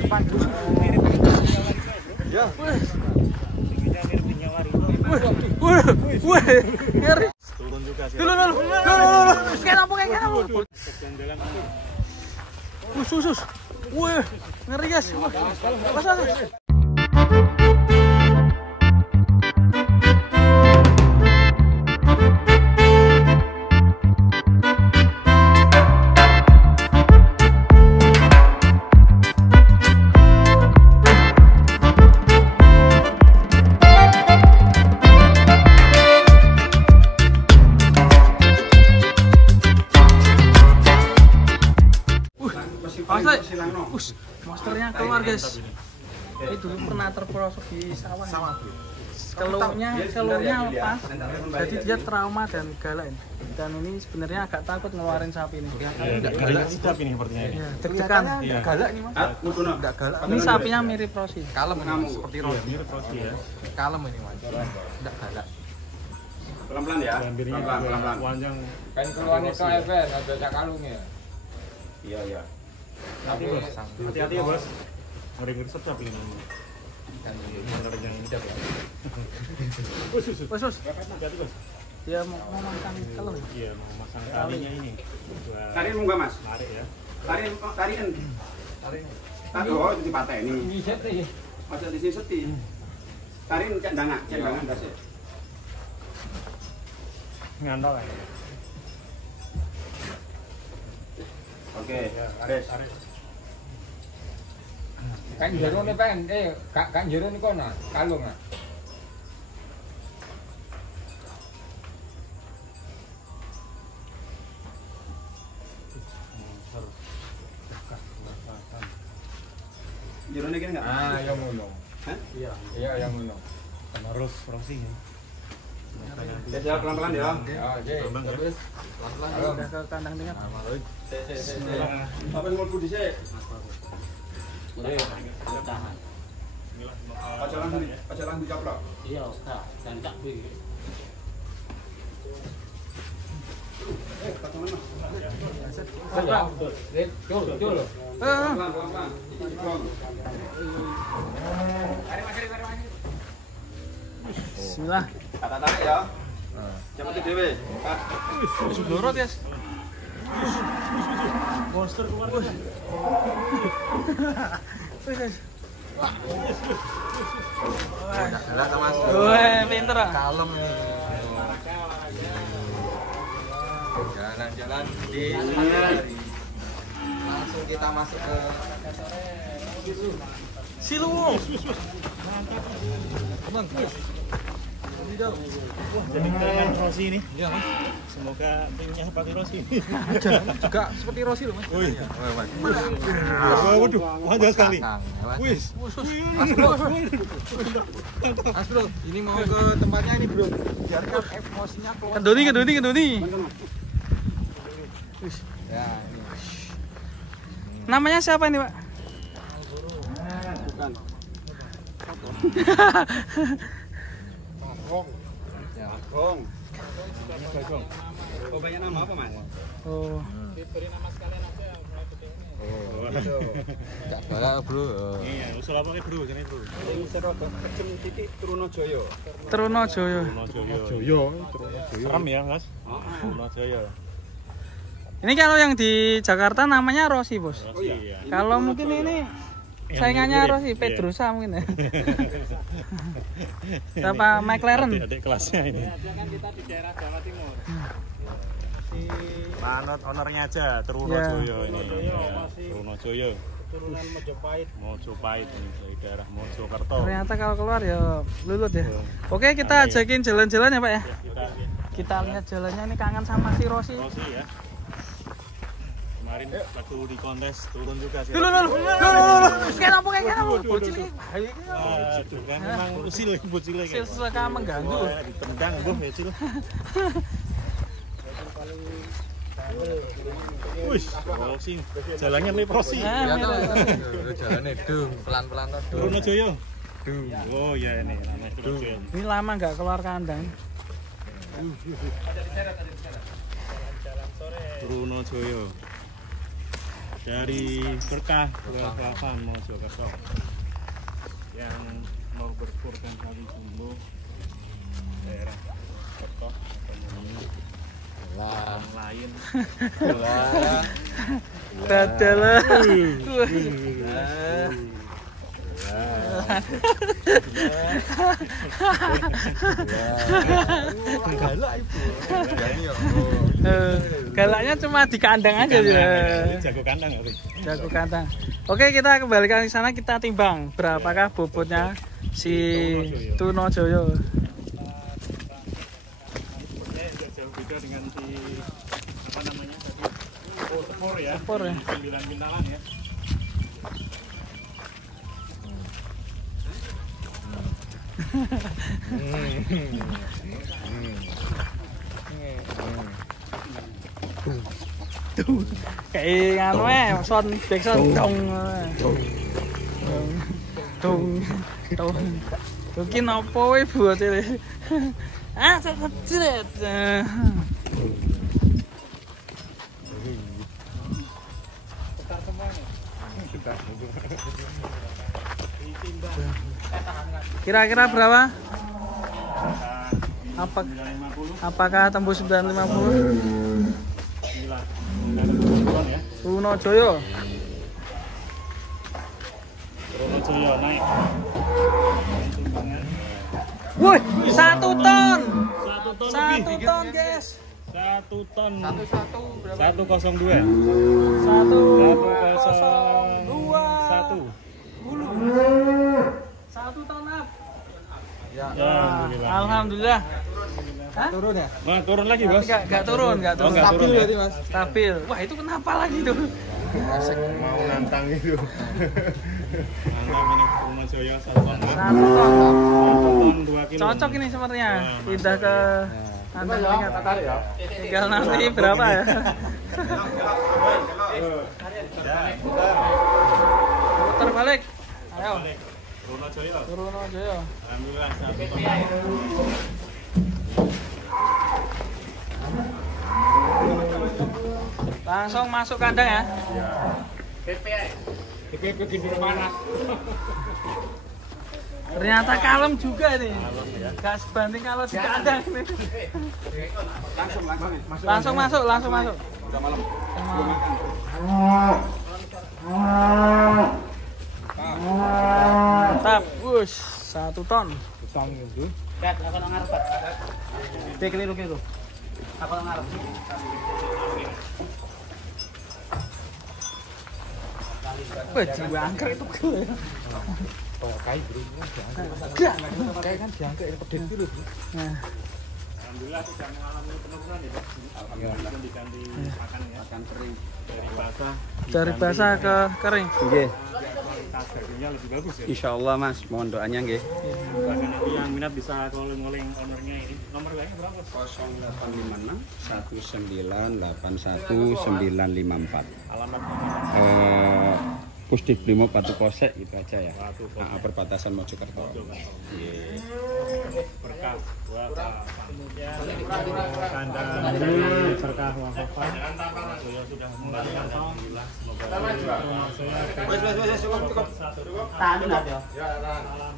depan. Ya. Wih, ngeri. Turun juga sih. Dulu. Kayak apa? Jalan-jalan. Sus. Wih, ngeri guys. Mas. Monsternya keluar guys. Ini dulu pernah terperosok di sawah. Keluarnya lepas, jadi dia trauma dan galak. Dan ini sebenarnya agak takut ngeluarin sapi ini. Enggak galak sapi ini sepertinya ini. Deg-degan. Enggak galak nih Mas. Enggak galak. Ini sapinya mirip Rosi. Kalem ini seperti Rosi. Mirip Rosi ya. Kalem ini Mas. Enggak galak. Pelan-pelan ya. Pelan-pelan. Panjang. Kan keluarnya ke event ada cak kalungnya. Iya. Tapi hati-hati ya bos. Ngeri-ngeri sedap ini. Dan ini Bener yang tidak ya. Sus. hati-hati bos. Dia mau makan telur. Iya mau masang talinya ini. Tarik munggah Mas. Tarik ya. Tarikan. Oh itu dipatah ini. Bisa teh. Masuk di sini seti. Tarik cendangan dasnya. Ngandol ya. Oke, Ares. Kan jero ne pen kan jero ni kono kalung ah. Jerone kene enggak? Ah, yang ngono. Hah? Iya, yang ngono. Sama Rosi ya. Ya, pelan-pelan ya. Ya, oke. Terus pelan-pelan. Udah ke kandang dengan. Apa mau budi sih? Tahan. Pacaran dicaplok. Iya, Kak. Dan tak kuwi. Betul. Pelan-pelan. Bismillah. Kata tarik ya. Cepet dhewe. Dorot guys. Monster keluar. Wih guys. Enggak galak sama Mas. Wih, pinter ah. Kalem ini. Jalan-jalan di hari. Langsung kita masuk ke Siluwung. Bang. Jadi dengan Rosi ini. Iya Mas. Semoga timnya seperti Rosi. Juga seperti Rosi loh Mas. Wih. Mas. Waduh, panjang sekali. Wis. Mas bro, ini mau ke tempatnya ini bro. Biarkan emosinya keluar. Kedoni. Wih. Ya, ini. Namanya siapa ini, Pak? Bukan. Bagong. Bagong. Oh, banyak nama apa, Mas? Oh. Enggak galak bro. Iya, usul apa bro? Sini bro. Ini Serodo Kejem titik Trunojoyo. Trunojoyo. Trunojoyo. Serem ya, Mas? Trunojoyo. Ini kalau yang di Jakarta namanya Rosi, Bos. Rosi ya. Kalau mungkin ini saingannya Rosi, Pedrosa mungkin ya. Apa McLaren? Adik kelasnya ini. Kan kita di daerah Jawa Timur. Manut ownernya aja, Trunojoyo ini. Trunojoyo. Turunan Mojopahit ini dari daerah Mojokerto. Ternyata kalau keluar ya lulut ya. Oke, kita ajakin jalan-jalan ya, Pak ya. Kita lihat jalannya, ini kangen sama si Rosi. Rosi ya. Kemarin waktu di kontes turun juga sih. Dulu. Kayak apa? Bocil ini. Aduh kan memang usil kayak. Suka mengganggu. Ditendang ya Cil. Wih, Rosi. Jalannya mirip Rosi. Ya toh. Jalannya dung, pelan-pelan toh. Trunojoyo. Oh ya ini namanya Trunojoyo. Ini lama nggak keluar kandang. Trunojoyo. dari Berkah Kelapa Mojokerto yang mau berorganisasi jumbo daerah Kerto yang lain Dadalah. Galak ibu. Galaknya cuma di kandang aja ya. jago kandang nggak sih? Jago kandang. Oke, kita kembalikan ke sana, kita timbang berapakah bobotnya si Tunojoyo. Bobotnya juga jauh beda dengan si apa namanya tadi? Oh, sepor ya. Sepor ya. 9 kintalan ya. Kayak nganu son Jackson dong. Dong. Dong. Mungkin apa wae buat ini. Ah, ceret. Kira-kira berapa? Apakah tembus 950? Tunojoyo. Tunojoyo naik. Woi, 1 ton. 1 ton 1 lebih. ton, guys. 1 ton. 102 berapa? 102. 102. 1 ton up. Ya, Alhamdulillah. Hah? Turun ya? Nah, turun lagi, Bos. Enggak turun, enggak turun. nggak Stabil turun ya? berarti Mas. Stabil. Wah, itu kenapa lagi tuh? Mau nantang itu. Mantap ini Tunojoyo 1 ton. 1 ton. 1 ton 2 kilo. Cocok ini sepertinya. Pindah ke Coba ya, tak tarik ya. tinggal nanti berapa ya? Putar balik. Ayo. Tunojoyo. Tunojoyo. Alhamdulillah 1 ton. Langsung masuk kandang ya. Ternyata kalem juga nih. Gak sebanding kalau di kandang ini. Langsung masuk. Udah malam. Mantap. Wush, 1 ton. Utang itu. Kat, ako nang ngarep. Keliru. Ako nang ngarep. Wah, jiwa angker itu gue. Tokai bro. Gak. Tokai kan diangkat ini pedet dulu bro. Nah, Alhamdulillah sudah mengalami penurunan ya, Pak. Alhamdulillah diganti pakan ya. Pakan kering dari basah ke kering. Nggih. kualitas dagingnya lebih bagus ya. Insyaallah Mas, mohon doanya nggih. Bahkan nanti yang minat bisa calling ownernya ini. Nomor WA-nya berapa? 0856 1981 954. Alamat Pusdikbrimo Batu Kosek itu aja ya. Batu Kosek. Perbatasan Mojokerto. Berkah kandang dari Berkah Wafafa sudah membantu. Semoga Wes cukup. Tahan aja. salam